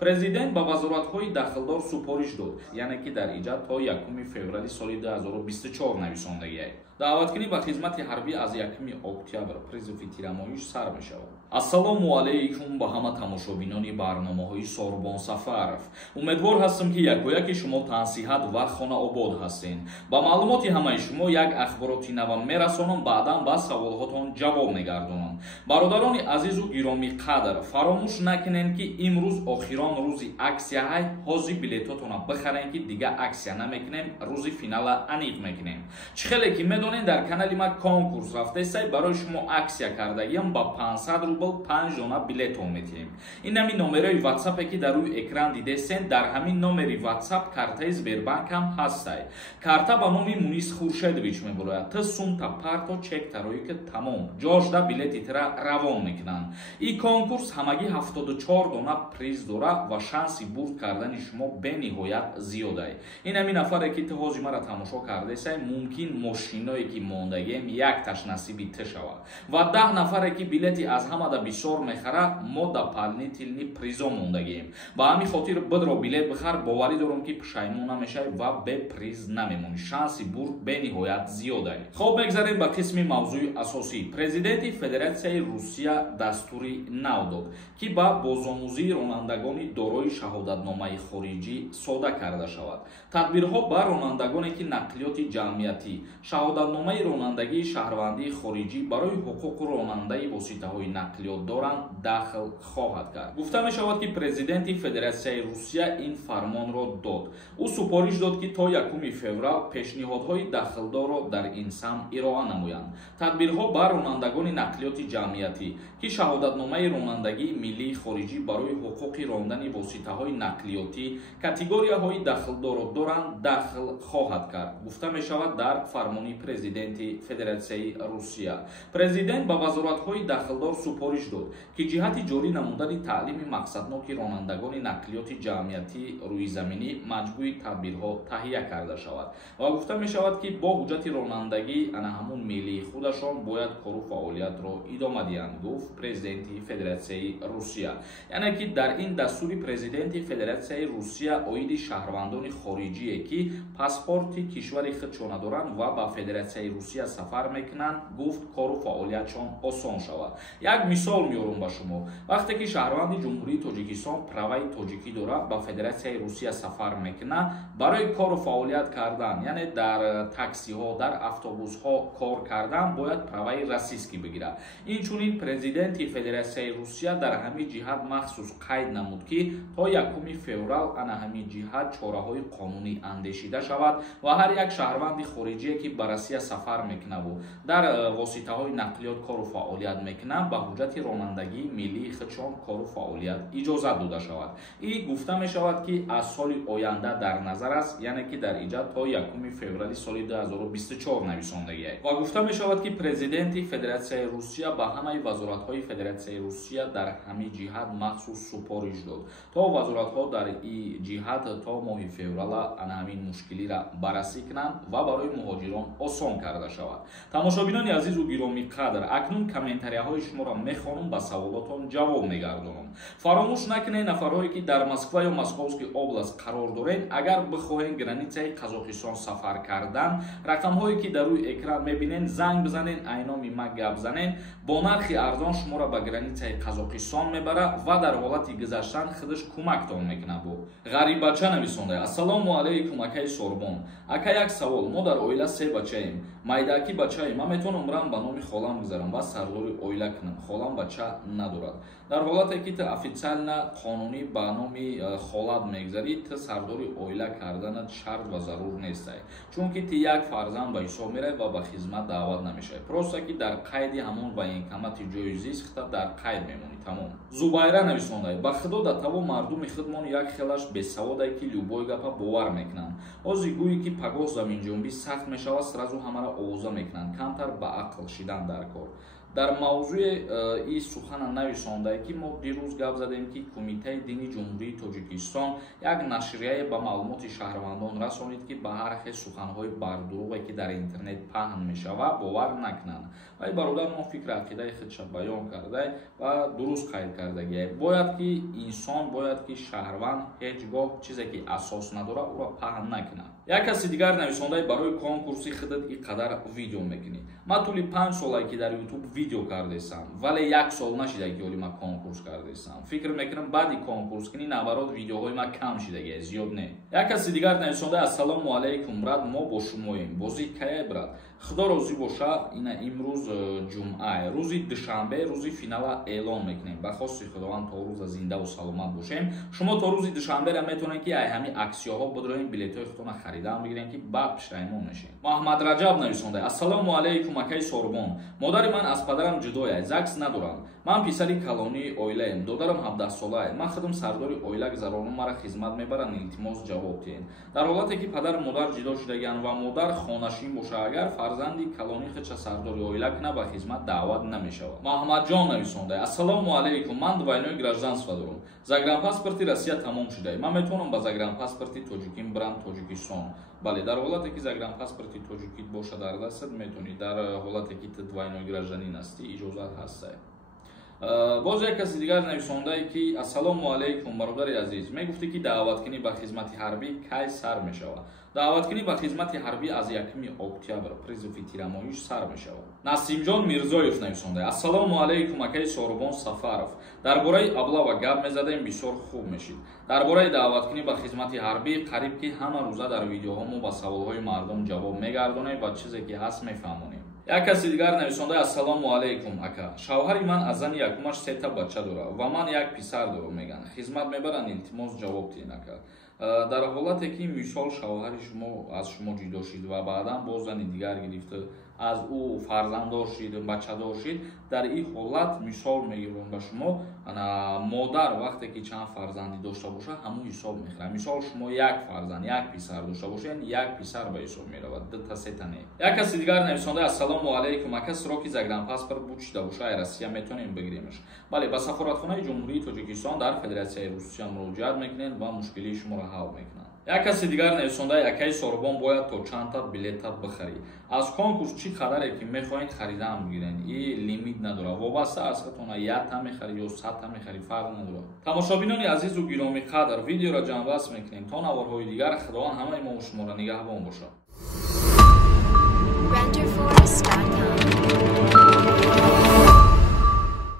президент ба вазоратҳои дахлдор супориш дод, яъне ки дар иҷод то 1 феврали соли 2024 нависондагиаст. даъваткунӣ ба хизмати ҳарбӣ аз 1 октябр призови тирамоиш сар мешавад. ассалому алайкум ба ҳама тамошобинони барномаҳои Сорбон Сафаров. умедвор ҳастам ки якояки шумо тансиҳат ва хонаобод ҳастед. ба маълумоти ҳамаи шумо як ахбороти нава мерасонам, баъдан ба саволҳотон ҷавоб мегардонам. бародарони азизу гироми қадр, фаромӯш накунед ки имрӯз охирон рӯзи аксия ҳай, ҳозир билетотона бихарен ки дига аксия намекунем, рӯзи финала аниқ мекунем. чӣ хеле ки медонед, дар канали ма конкурс рафтесай, барои шумо аксия кардагиам ба 500 рубл 5 дона билетон метиҳем. ин ҳамин номерои ватсапе ки дар рӯи экран дидесен, дар ҳамин номери ватсап картаи Сбербанкам ҳастай. карта ба номи Мунис Хуршедович мебарояд. ты сум та парто чек тарои ки тамом. ҷошда билети тира равон мекунанд. ин конкурс ҳамагӣ 74 дона приз дора ва шанси бурд кардани шумо бениҳоят зиёдай. ин ҳамин нафаре ки ты ҳозир мара тамошо кардесай, мумкин мошиное ки мондагем якташ насиби ты шавад ва 10 нафаре ки билети аз ҳамада бисёр мехара, мо дополнительни призо мондагем. ба ҳамин хотир бидро билет бихар, боварӣ дорам ки пушаймон намешавӣ ва бе приз намемонӣ. шанси бурд бениҳоят зиёдай. хоб мегзарем ба қисми мавзӯи асосӣ. президенти Федератсияи Русия дастури нав дод ки ба бозомӯзии ронандагони дорои шаҳодатномаи хориҷӣ сода карда шавад. тадбирҳо ба ронандагоне ки нақлиёти ҷамъиятӣ, шаҳодатномаи ронандагии шаҳрвандии хориҷӣ барои ҳуқуқу ронандаи воситаҳои нақлиёт доранд дахл хоҳад кард. гуфта мешавад ки президенти Федератсияи Русия ин фармонро дод. ӯ супориш дод ки то 1 феврал пешниҳодҳои дахлдорро дар ин сам ироа намоянд. тадбирҳо ба ронандагони нақлиёти ҷамъиятӣ ки шаҳодатномаи ронандагии миллии хориҷӣ барои ҳуқуқи рондани воситаҳои нақлиётӣ категорияҳои дахлдорро доранд дахл хоҳад кард. гуфта мешавад дар фармони президенти Федератсияи Русия. президент ба вазоратҳои дахлдор супориш дод ки ҷиҳати ҷорӣ намудани таълими мақсадноки ронандагони нақлиёти ҷамъиятии рӯизаминӣ маҷмӯи тадбирҳо таҳия карда шавад ва гуфта мешавад ки бо ҳуҷҷати ронандагӣ ана ҳамун миллии худашон бояд кору фаъолиятро идома диҳанд, гуфт президенти Федератсияи Русия. яъне ки дар ин дастури президенти Федератсияи Русия оиди шаҳрвандони хориҷие ки паспорти кишвари худшон надоранд ва ба Федератсияи Русия сафар мекунанд, гуфт кору фаъолиятшон осон шавад. як мисол меорам ба шумо. вақте ки шаҳрванди ҷумҳурии Тоҷикистон праваи тоҷикӣ дора ба Федератсияи Русия сафар мекунад, барои кору фаъолият кардан, яъне дар таксиҳо, дар автобусҳо кор кардан, бояд праваи расистӣ бигирад. инчунин президенти Федератсияи Русия дар ҳамин ҷиҳат махсус қайд намуд ки то 1 феврал ана ҳамин ҷиҳат чораҳои қонунӣ андешида шавад ва ҳар як шаҳрванди хориҷие ки ба Россия сафар мекунаву дар воситаҳои нақлиёт кору фаъолият мекунанд, ба ҳуҷҷати ронандагии миллии худшон кору фаъолият иҷозат дода шавад. ин гуфта мешавад ки аз соли оянда дар назар аст, яъне ки дар иҷод то 1 феврали соли 2024 нависондагиаст. ва гуфта мешавад ки президенти Федератсияи Русия ба ҳамаи вазоратҳои Федератсияи Русия дар ҳамин ҷиҳат махсус супориш дод то вазоратҳо дар ин ҷиҳат то моҳи феврала ана ҳамин мушкилиро баррасӣ кунанд ва барои муҳоҷирон осон карда шавад. тамошобинони азизу гироми қадр, акнун комментарияҳои шуморо мехонам, ба саволотон ҷавоб мегардонам. фаромӯш накунед, нафарҳое ки дар Москва ё Московский област қарор доред, агар бихоҳед границаи Қазоқистон сафар кардан, рақамҳое ки дар рӯи экран мебинед занг бизанед, айноми ма гап занед, бо нархи арзон шуморо ба границаи Қазоқистон мебара ва дар ҳолати гузаштан худаш кӯмактон мекунад. ғарибача нависонда. ассалому алайкум акаи Сорбон. ака як савол. мо дар оила 3 бачаем. майдаки бачаем. ман метавонам брам ба номи холам гузарам ва сардори оила кунам. холам бача надорад. дар ҳолате ки ты официально қонунӣ ба номи холат мегзарӣ, ты сардори оила карданат шарт ва зарур нестай, чунки ты як фарзанд ба ҳисоб меравӣ ва ба хизмат даъват намешавӣ. просто ки дар қайди ҳамон военкомати ҷои зиста дар қайд мемонӣ. тамом. зубайра нависондай. ба худо да таво мардуми худмон як хелаш бесаводай ки любой гапа бовар мекунанд. ҳозир гӯӣ ки пагоҳ заминҷунбӣ сахт мешавад, сразу ҳамаро овоза мекунанд. камтар ба ақл шидан дар кор. дар мавзӯи ин сухана нависонда ки мо дирӯз гап задем ки Кумитаи Дини Ҷумҳурии Тоҷикистон як нашрияе ба маълумоти шаҳрвандон расонид ки ба ҳар хел суханҳои бардурӯғе ки дар интернет паҳн мешавад бовар накунанд. Вале бародар мо фикри ақидаи худша баён карда ва дуруст қайд кардагие. Бояд ки инсон, бояд ки шаҳрванд ҳеҷ гоҳ чизе ки асос надорад ӯро паҳн накунад. Як каси дигар нависондаи барои конкурси худат ин қадар видео мекунӣ. Ман тӯли 5 солае ки дар YouTube видео кардесам, вале 1 сол нашида ки оли ман конкурс кардесам. Фикр мекунам баъди конкурс кунӣ наварот видеоҳои ман кам шидагие, зиёд не. Як каси дигар нависонда ассалому алайкум брат, мо бо шумоем. Бозӣ кае брат? Худо розӣ боша, ина имрӯз ҷумъае. Рӯзи душанбе рӯзи финала эълон мекунем. Ба хости худованд то рӯза зиндаву саломат бошем. Шумо то рӯзи душанбера метавонед ки ай ҳамин аксияҳо бидроем билетҳои худтона харидан бигирем ки баъд пишаймон мешем. Муҳаммад Раҷаб нависонда: ассалому алайкум акаи Сорбон. Модари ман аз падарам ҷудояд, ЗАГС надорам. Ман писари калонии оилаем, додарам 17 солае. Ман худам сардори оила гузаронам, мара хизмат мебаранд, илтимос ҷавоб диҳед. Дар ҳолате ки падар модар ҷудо шудагиянд ва модар хонашин боша, агар фарзанди калони худша сардори оила кунад ба хизмат даъват намешавад. Муҳаммадҷон нависонда: ассалому алайкум, ман двойное гражданство дорам. Загранпаспорти Россия тамом шуда. Ман метавонам ба загранпаспорти тоҷиким бирам Тоҷикистон. Бале, дар ҳолате ки загранпаспорти тоҷикит боша дар дастат метавонӣ, дар ҳолате ки ту двойной гражданин ҳастӣ иҷозат ҳастай. боз як каси дигар нависондае ки ассалому алайкум бародари азиз, мегуфтӣ ки даъваткунӣ ба хизмати ҳарбӣ кай сар мешавад? Даъваткунӣ ба хизмати ҳарбӣ аз 1 октябр призови тирамоиш сар мешавад. Насимҷон Мирзоев нависонда: ассалому алайкум акаи Сорбон Сафаров. Дар бораи аблава гап мезадем, бисёр хуб мешид. Дар бораи даъваткунӣ ба хизмати ҳарбӣ қариб ки ҳама рӯза дар видеоҳо мо ба саволҳои мардум ҷавоб мегардонем ва чизе ки ҳаст мефаҳмонем. Як каси дигар нависонда: ассалому алайкум ака. Шавҳари ман аз зани якумаш 3 та бача дорад ва ман як писар дорам, меган хизмат мебаранд, илтимос ҷавоб диҳед ака. Дар ҳолате ки мисол шавҳари шумо аз шумо ҷудо шид ва баъдан боз зани дигар гирифта, аз ӯ фарзанддор шид, бачадор шид, дар ин ҳолат мисол мегирам ба шумо, модар вақте ки чанд фарзанди дошта боша ҳамун ҳисоб мехӯрад. Мисол шумо як фарзанд, як писар дошта бошед, як писар ба ҳисоб меравад, 2 та 3 та не. Як каси дигар нависонда: ассалому алайкум ака, сроки загранпаспорт буд шуда боша ай Россия метавонем бигиремаш? Бале, ба Сафоратхонаи Ҷумҳурии Тоҷикистон дар Федератсияи Русия муроҷиат мекунед ва мушкилии шуморо ҳал мекунанд. Як каси дигар нависонда: акаи Сорбон бояд то чанд та билета бихарӣ? Аз конкурс чӣ қадаре ки мехоҳед харидан бигиред? Ин лимит надорад. Вобаста аз худтона 1 та мехарӣ ё 100 та мехарӣ, фарқ надорад. Тамошобинони азизу гироми қадр, видеоро ҷамъбаст мекунем то наварҳои дигар. Худованд ҳамаи мо шуморо нигаҳбон бошад.